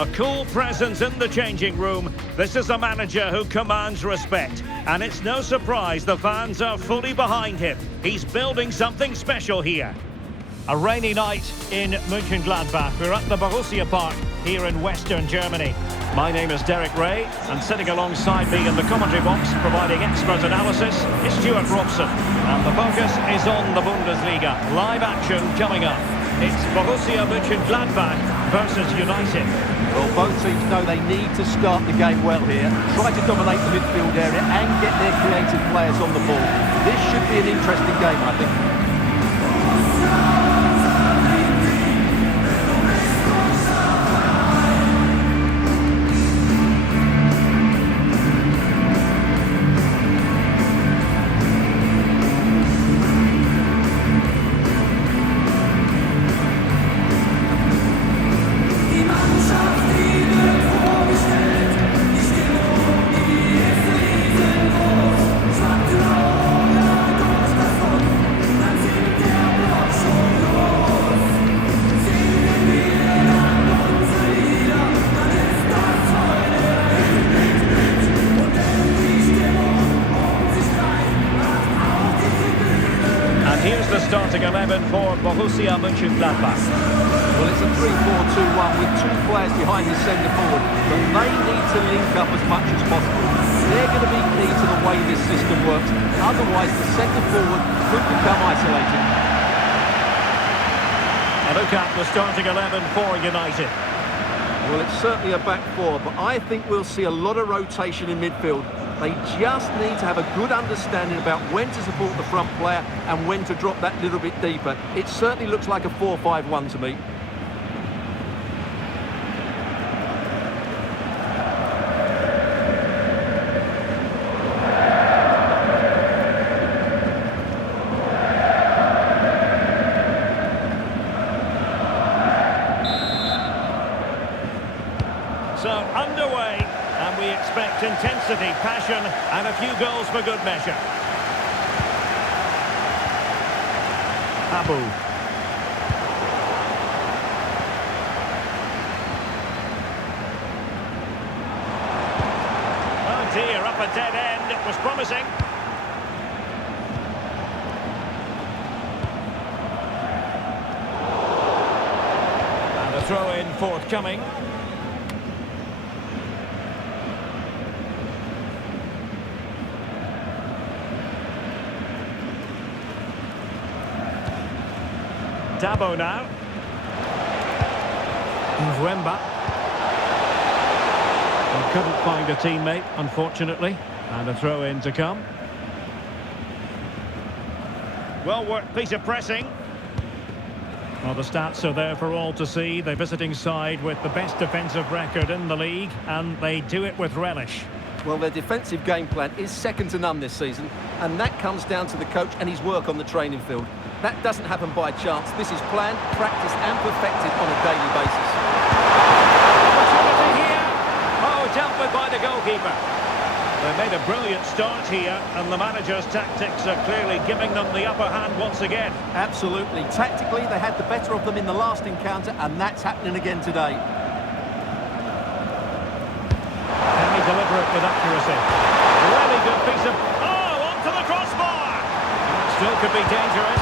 A cool presence in the changing room. This is a manager who commands respect. And it's no surprise the fans are fully behind him. He's building something special here. A rainy night in Gladbach. We're at the Borussia Park here in Western Germany. My name is Derek Ray, and sitting alongside me in the commentary box, providing expert analysis, is Stuart Robson. And the focus is on the Bundesliga. Live action coming up. It's Borussia Gladbach versus United. Well, both teams know they need to start the game well here, try to dominate the midfield area and get their creative players on the ball. This should be an interesting game, I think. Starting 11 for Borussia Gladbach. Well, it's a 3-4-2-1 with two players behind the centre forward, but they need to link up as much as possible. They're going to be key to the way this system works. Otherwise, the centre forward could become isolated. And look at the starting 11 for United. Well, it's certainly a back four, but I think we'll see a lot of rotation in midfield. They just need to have a good understanding about when to support the front player and when to drop that little bit deeper. It certainly looks like a 4-5-1 to me. So underway. And we expect intensity, passion, and a few goals for good measure. Abu. Oh dear, up a dead end. It was promising. And a throw-in forthcoming. Dabo now. Mwemba. He couldn't find a teammate, unfortunately. And a throw-in to come. Well-worked piece of pressing. Well, the stats are there for all to see. The visiting side with the best defensive record in the league, and they do it with relish. Well, their defensive game plan is second to none this season, and that comes down to the coach and his work on the training field. That doesn't happen by chance. This is planned, practiced and perfected on a daily basis. Opportunity here. Oh, dealt with by the goalkeeper. They made a brilliant start here, and the manager's tactics are clearly giving them the upper hand once again. Absolutely. Tactically, they had the better of them in the last encounter, and that's happening again today. Can he deliver it with accuracy? Really good piece of... Oh, onto the crossbar! Still could be dangerous.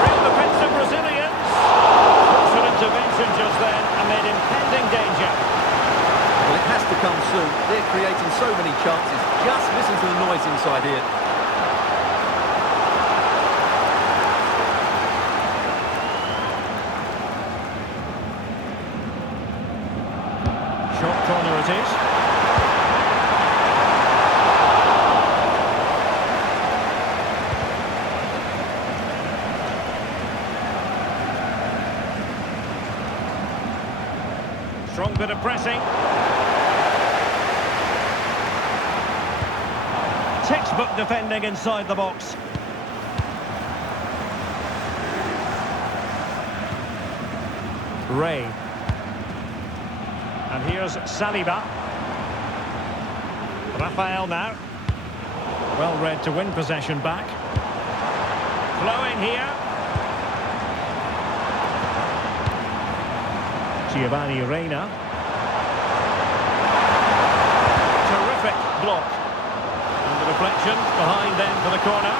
Real defensive Brazilians. Crucial intervention just then amid impending danger. Well, it has to come soon. They're creating so many chances. Just listen to the noise inside here. Short corner it is. Strong bit of pressing. Textbook defending inside the box. Ray. And here's Saliba. Rafael now. Well read to win possession back. Flowing here. Giovanni Reina. block. And the deflection behind them for the corner.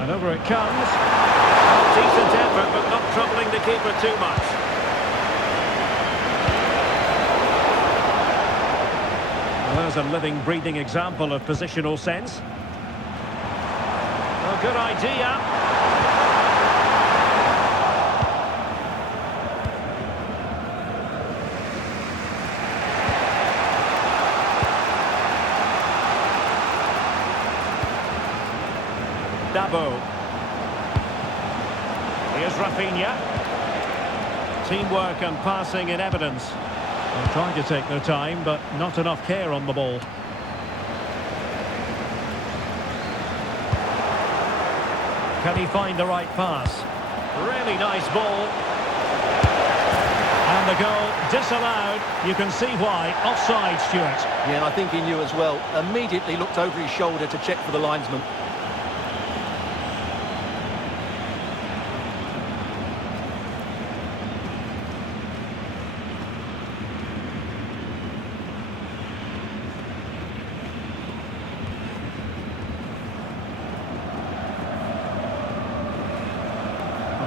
And over it comes. Well, decent effort, but not troubling the keeper too much. Well, there's a living, breathing example of positional sense. Well, good idea. Dabo. Here's Rafinha. Teamwork and passing in evidence. They're trying to take their time, but not enough care on the ball. Can he find the right pass? Really nice ball. And the goal disallowed. You can see why. Offside, Stuart. Yeah, and I think he knew as well. Immediately looked over his shoulder to check for the linesman.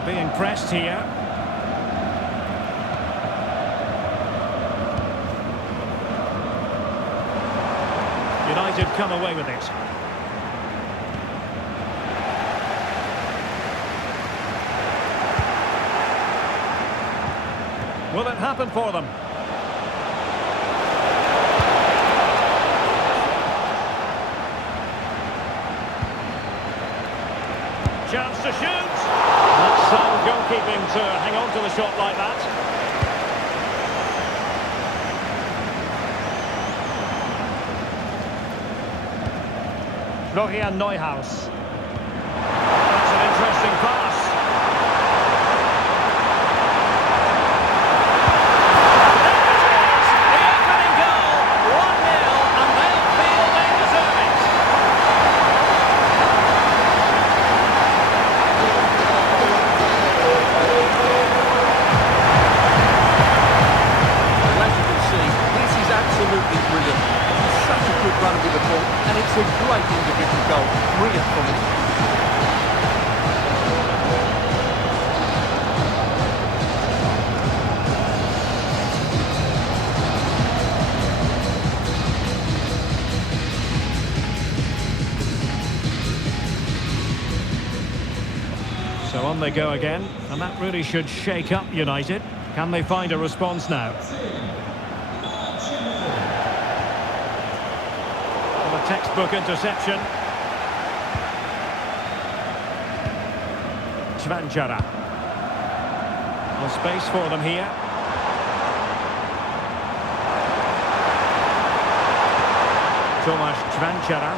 Being pressed here. United come away with it. Will it happen for them? Chance to shoot. That's some goalkeeping to hang on to the shot like that. Florian Neuhaus. That's an interesting pass. There it is! The opening goal! 1-0, and they feel they deserve it. Absolutely brilliant. It's such a good run with the ball, and it's a great individual goal. Brilliant from him. So on they go again, and that really should shake up United. Can they find a response now? Textbook interception. Chvanchara. No space for them here. Tomasz Chvanchara.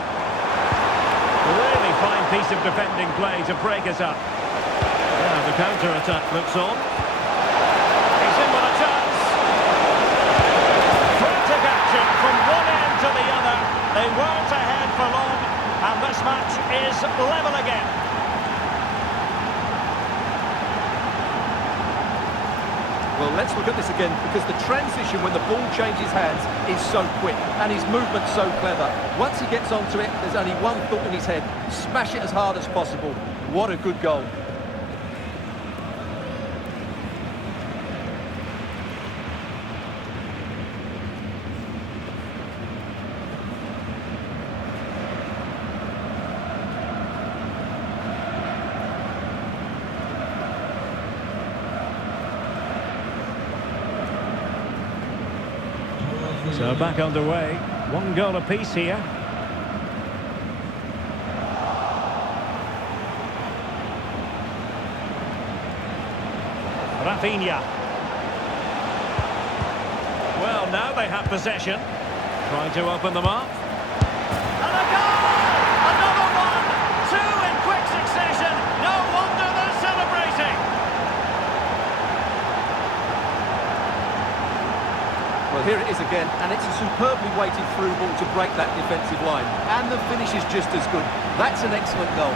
Really fine piece of defending play to break us up. Yeah, the counter-attack looks on. He's in with a chance. Frantic action from one end to the other. They weren't ahead for long, and this match is level again. Well, let's look at this again, because the transition when the ball changes hands is so quick, and his movement's so clever. Once he gets onto it, there's only one thought in his head: smash it as hard as possible. What a good goal. So back underway. One goal apiece here. Rafinha. Well, now they have possession. Trying to open them up. And a goal! Another one! Two in quick succession. No wonder they're celebrating. Well, Here it is again, and it's a superbly weighted through ball to break that defensive line. And the finish is just as good. That's an excellent goal.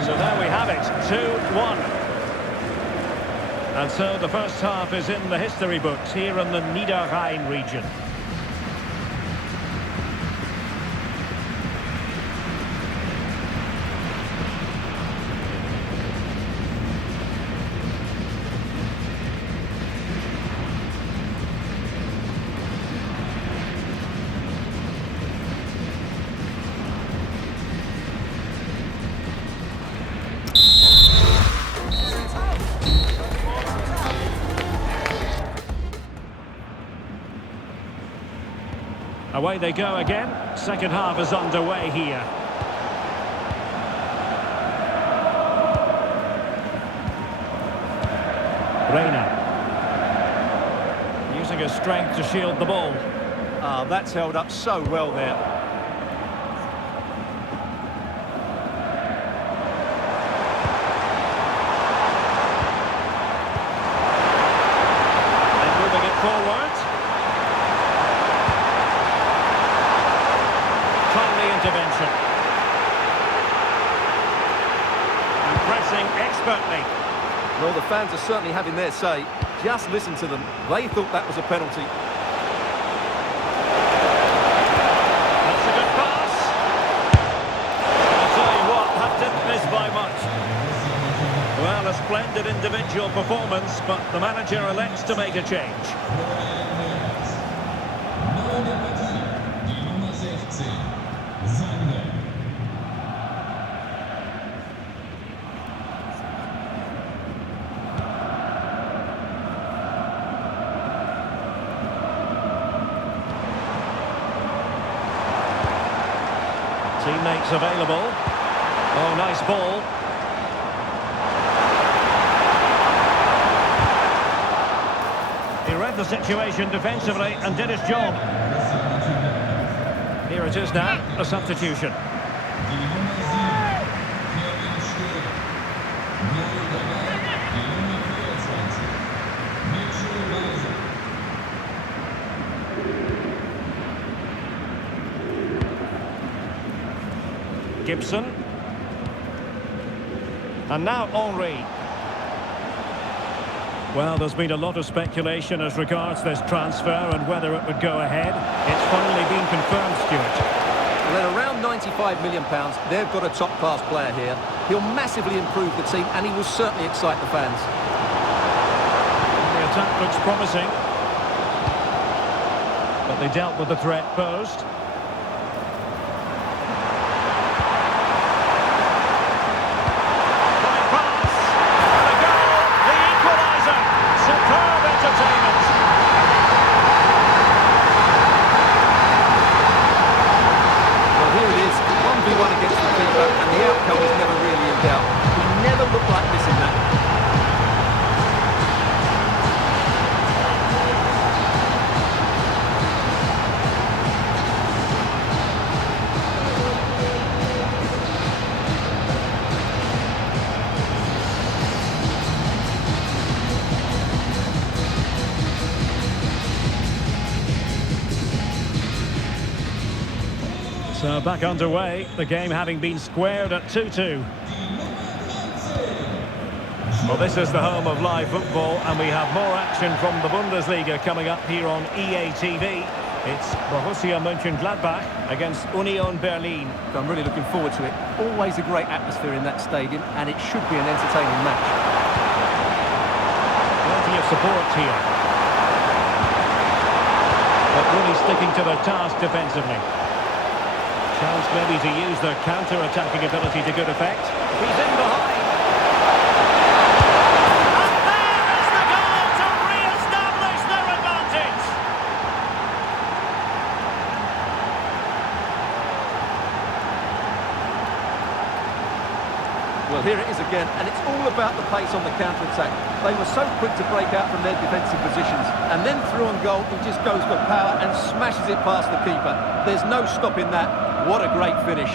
So there we have it, 2-1. And so the first half is in the history books here in the Niederrhein region. Away they go again. Second half is underway here. Reina. Using his strength to shield the ball. Ah, that's held up so well there. And moving it forward. Intervention. And pressing expertly. Well, the fans are certainly having their say. Just listen to them. They thought that was a penalty. That's a good pass. I'll tell you what, that didn't miss by much. Well, a splendid individual performance, but the manager elects to make a change. Teammates available. Oh, nice ball. He read the situation defensively and did his job. Here it is now, a substitution. Gibson. And now Henry. Well, there's been a lot of speculation as regards this transfer and whether it would go ahead. It's finally been confirmed, Stuart. Well, at around £95 million, they've got a top-class player here. He'll massively improve the team, and he will certainly excite the fans. The attack looks promising. But they dealt with the threat posed. So back underway, the game having been squared at 2-2. Well, this is the home of live football, and we have more action from the Bundesliga coming up here on EA TV. It's Borussia Gladbach against Union Berlin. I'm really looking forward to it. Always a great atmosphere in that stadium, and it should be an entertaining match. Plenty of support here. But really sticking to their task defensively. Chance maybe to use their counter-attacking ability to good effect. He's in behind. And there is the goal to re-establish their advantage. Well, here it is again, and it's all about the pace on the counter-attack. They were so quick to break out from their defensive positions, and then through on goal, he just goes for power and smashes it past the keeper. There's no stopping that. What a great finish.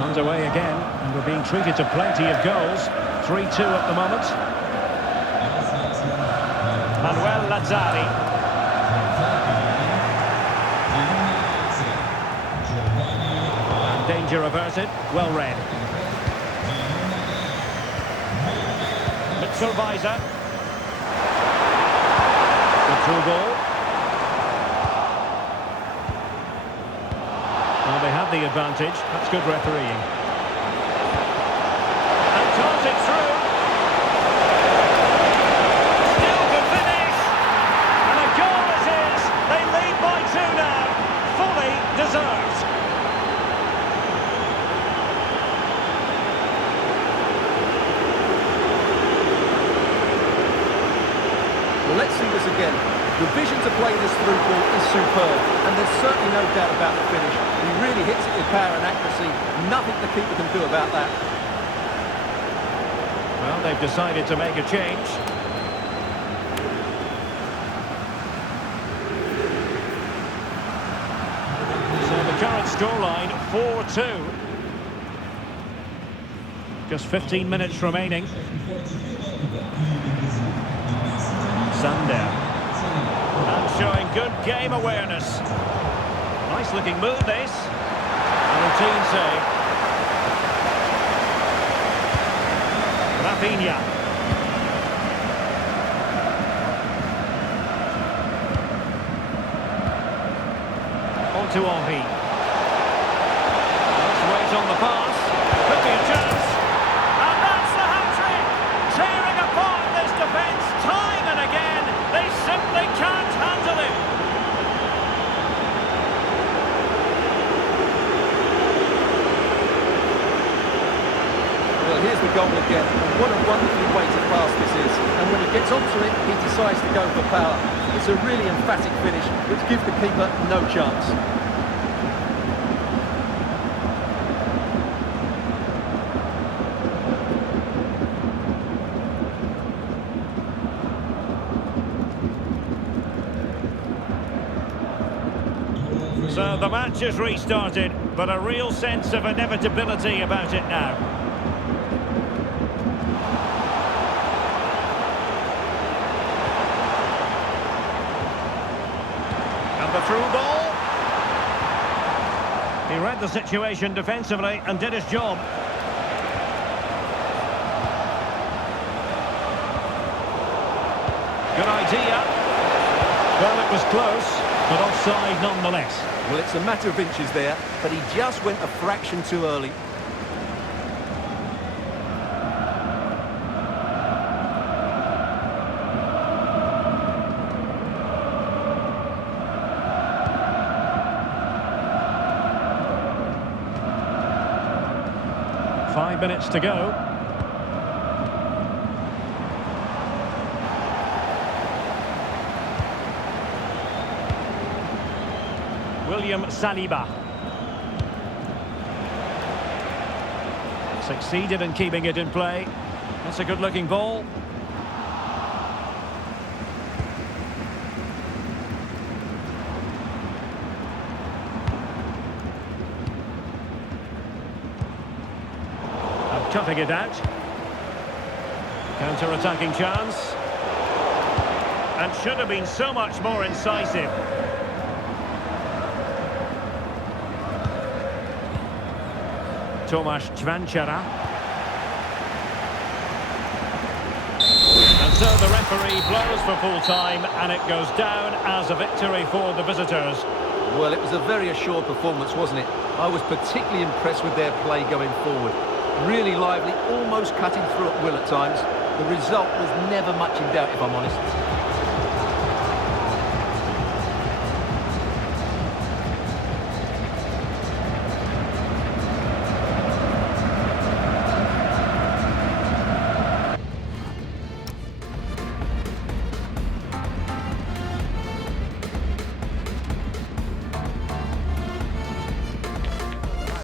Underway again, and we're being treated to plenty of goals. 3-2 at the moment. Manuel Lazzari. And danger averted. Well read. Mitchell-Weiser. The through ball. Well, they have the advantage. That's good refereeing. And toss it through. Still good finish. And a goal it is. They lead by 2 now. Fully deserved. Well, let's see this again. The vision to play this through ball is superb, and there's certainly no doubt about the finish. He really hits it with power and accuracy. Nothing the keeper can do about that. Well, they've decided to make a change. So the current scoreline, 4-2. Just 15 minutes remaining. Sander. And showing good game awareness. Nice looking move this. And routine save. Rafinha. On to Henry. Let's wait on the pass. Could be a chance. And that's the hat-trick. Tearing apart this defence time and again. They simply can't handle him. Well, here's the goal again. What a wonderfully weighted pass this is. And when he gets onto it, he decides to go for power. It's a really emphatic finish, which gives the keeper no chance. So the match has restarted, but a real sense of inevitability about it now. And the through ball. He read the situation defensively and did his job. Good idea. Well, it was close, but offside nonetheless. Well, it's a matter of inches there, but he just went a fraction too early. Five minutes to go. William Saliba. Succeeded in keeping it in play. That's a good-looking ball. And cutting it out. Counter-attacking chance. And should have been so much more incisive. Tomasz Cvanchara. And so the referee blows for full time, and it goes down as a victory for the visitors. Well, it was a very assured performance, wasn't it? I was particularly impressed with their play going forward. Really lively, almost cutting through at will at times. The result was never much in doubt, if I'm honest.